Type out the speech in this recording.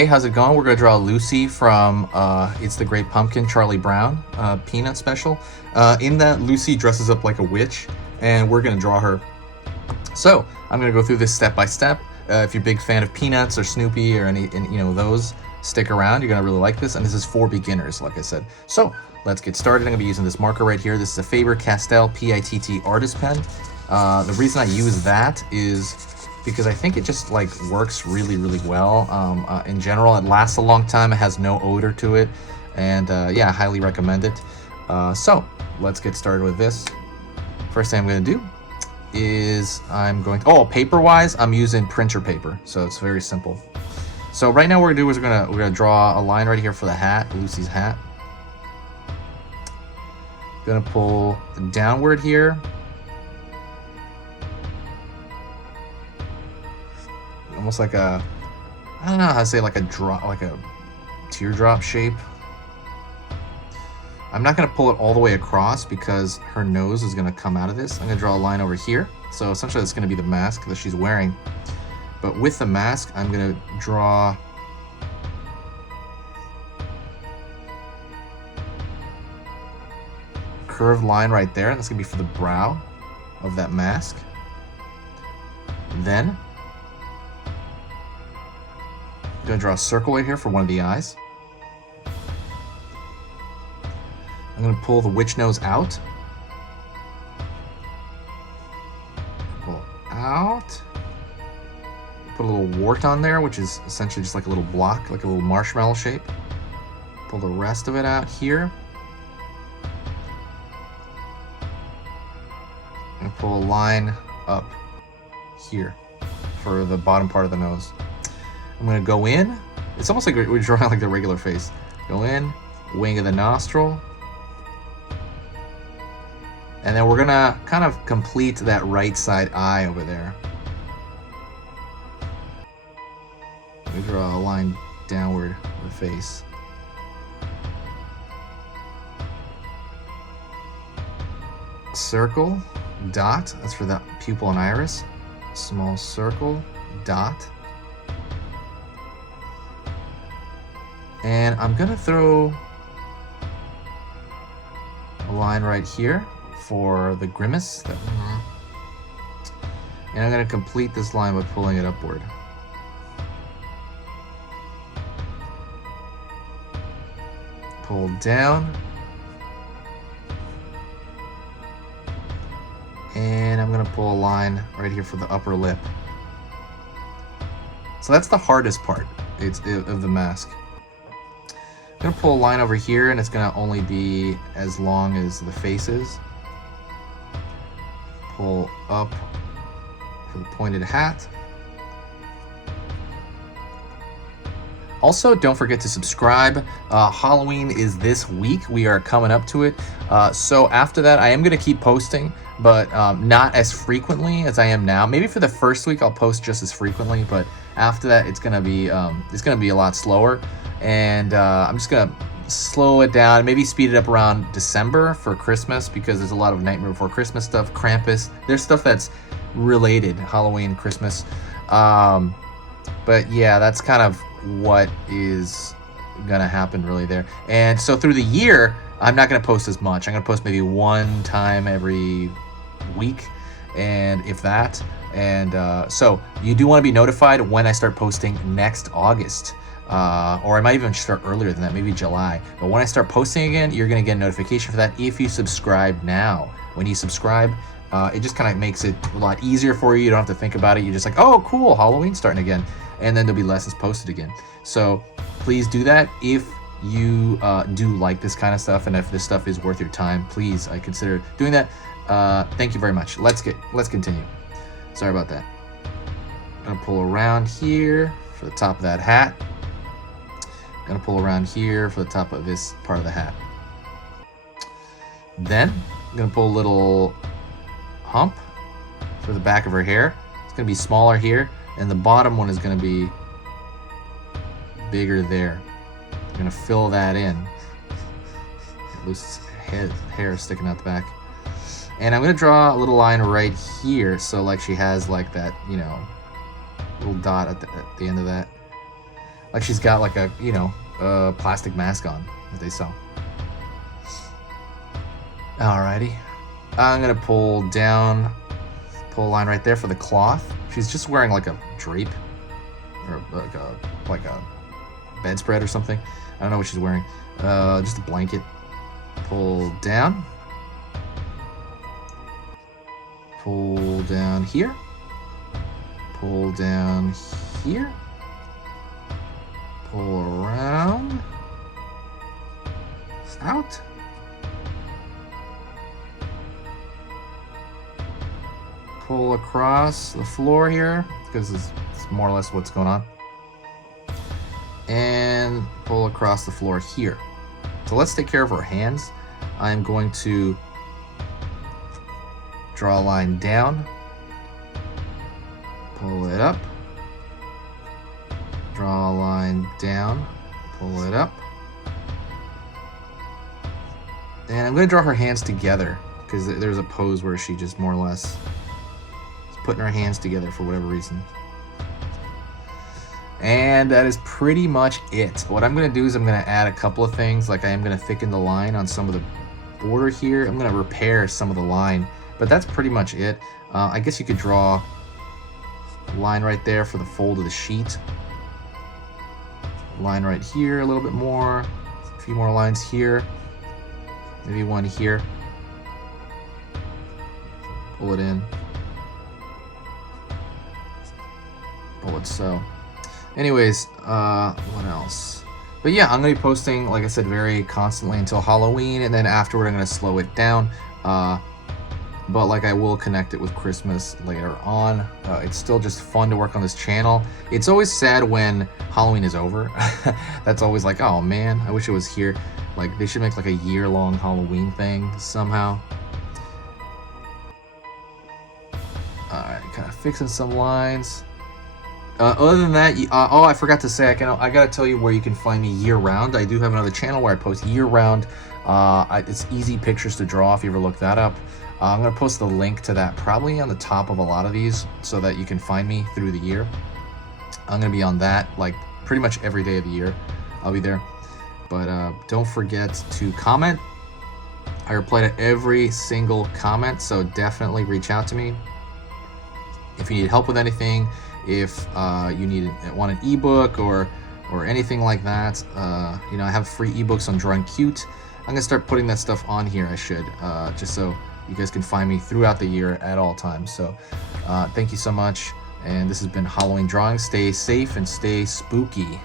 Hey, how's it going? We're going to draw Lucy from It's the Great Pumpkin, Charlie Brown Peanut special. In that, Lucy dresses up like a witch, and we're going to draw her. So I'm going to go through this step by step. If you're a big fan of Peanuts or Snoopy or any those, stick around. You're going to really like this, and this is for beginners, like I said. So let's get started. I'm going to be using this marker right here. This is a Faber-Castell PITT artist pen. The reason I use that is because I think it just like works really well. In general, it lasts a long time. It has no odor to it, and yeah, I highly recommend it. So let's get started with this. First thing I'm going to do is paper wise, I'm using printer paper, so it's very simple. So right now what we're gonna do is we're gonna draw a line right here for the hat, Lucy's hat. Gonna pull downward here. Almost like I don't know how to say, like a teardrop shape. I'm not gonna pull it all the way across because her nose is gonna come out of this. I'm gonna draw a line over here. So essentially that's gonna be the mask that she's wearing. But with the mask, I'm gonna draw a curved line right there. That's gonna be for the brow of that mask. Then I'm gonna draw a circle right here for one of the eyes. I'm gonna pull the witch nose out. Pull out. Put a little wart on there, which is essentially just like a little block, like a little marshmallow shape. Pull the rest of it out here. And pull a line up here for the bottom part of the nose. I'm gonna go in. It's almost like we're drawing like the regular face. Go in, wing of the nostril. And then we're gonna kind of complete that right side eye over there. We draw a line downward of the face. Circle, dot, that's for the pupil and iris. Small circle, dot. And I'm gonna throw a line right here for the grimace. And I'm gonna complete this line by pulling it upward. Pull down. And I'm gonna pull a line right here for the upper lip. So that's the hardest part of the mask. I'm gonna pull a line over here, and it's gonna only be as long as the face is. Pull up for the pointed hat. Also, don't forget to subscribe. Halloween is this week. We are coming up to it. So after that, I am going to keep posting, but not as frequently as I am now. Maybe for the first week, I'll post just as frequently, but after that, it's going to be a lot slower. And I'm just going to slow it down, maybe speed it up around December for Christmas, because there's a lot of Nightmare Before Christmas stuff, Krampus. There's stuff that's related, Halloween, Christmas. But yeah, that's kind of what is gonna happen really there. And so through the year, I'm not gonna post as much. I'm gonna post maybe one time every week, and if that. And so you do want to be notified when I start posting next August. Or I might even start earlier than that, maybe July. But when I start posting again, you're gonna get a notification for that if you subscribe now. When you subscribe, it just kind of makes it a lot easier for you. You don't have to think about it. You're just like, oh, cool, Halloween's starting again. And then there'll be lessons posted again. So please do that if you do like this kind of stuff, and if this stuff is worth your time. Please, I consider doing that. Thank you very much. Let's continue. Sorry about that. I'm gonna pull around here for the top of that hat. I'm gonna pull around here for the top of this part of the hat. Then I'm gonna pull a little hump for the back of her hair. It's gonna be smaller here, and the bottom one is gonna be bigger there. I'm gonna fill that in. Loose hair sticking out the back. And I'm gonna draw a little line right here, so like she has like that, little dot at the end of that. like she's got like a, you know, a plastic mask on that they sell. Alrighty, I'm gonna pull down, pull a line right there for the cloth. She's just wearing like a drape or like a bedspread or something. I don't know what she's wearing. Just a blanket. Pull down. Pull down here. Pull down here. Pull around. Out. Pull across the floor here, because it's more or less what's going on. And pull across the floor here. So let's take care of her hands. I'm going to draw a line down, pull it up, draw a line down, pull it up. And I'm going to draw her hands together, because there's a pose where she just more or less is putting her hands together for whatever reason. And that is pretty much it. What I'm going to do is I'm going to add a couple of things. Like I am going to thicken the line on some of the border here. I'm going to repair some of the line, but that's pretty much it. I guess you could draw a line right there for the fold of the sheet. Line right here a little bit more. A few more lines here. Maybe one here. Pull it in. Pull it so. Anyways, what else? But yeah, I'm going to be posting, like I said, very constantly until Halloween, and then afterward I'm going to slow it down. But like I will connect it with Christmas later on. It's still just fun to work on this channel. It's always sad when Halloween is over. That's always like, oh man, I wish it was here. Like they should make like a year-long Halloween thing somehow. Alright, kind of fixing some lines. Other than that, oh, I forgot to say, I gotta tell you where you can find me year-round. I do have another channel where I post year-round. It's easy pictures to draw if you ever look that up. I'm gonna post the link to that probably on the top of a lot of these so that you can find me through the year. I'm gonna be on that like pretty much every day of the year. I'll be there. But don't forget to comment. I reply to every single comment, so definitely reach out to me if you need help with anything. If you want an ebook or anything like that, you know, I have free ebooks on drawing cute. I'm gonna start putting that stuff on here. I should just so you guys can find me throughout the year at all times. So thank you so much, and this has been Halloween Drawing. Stay safe and stay spooky.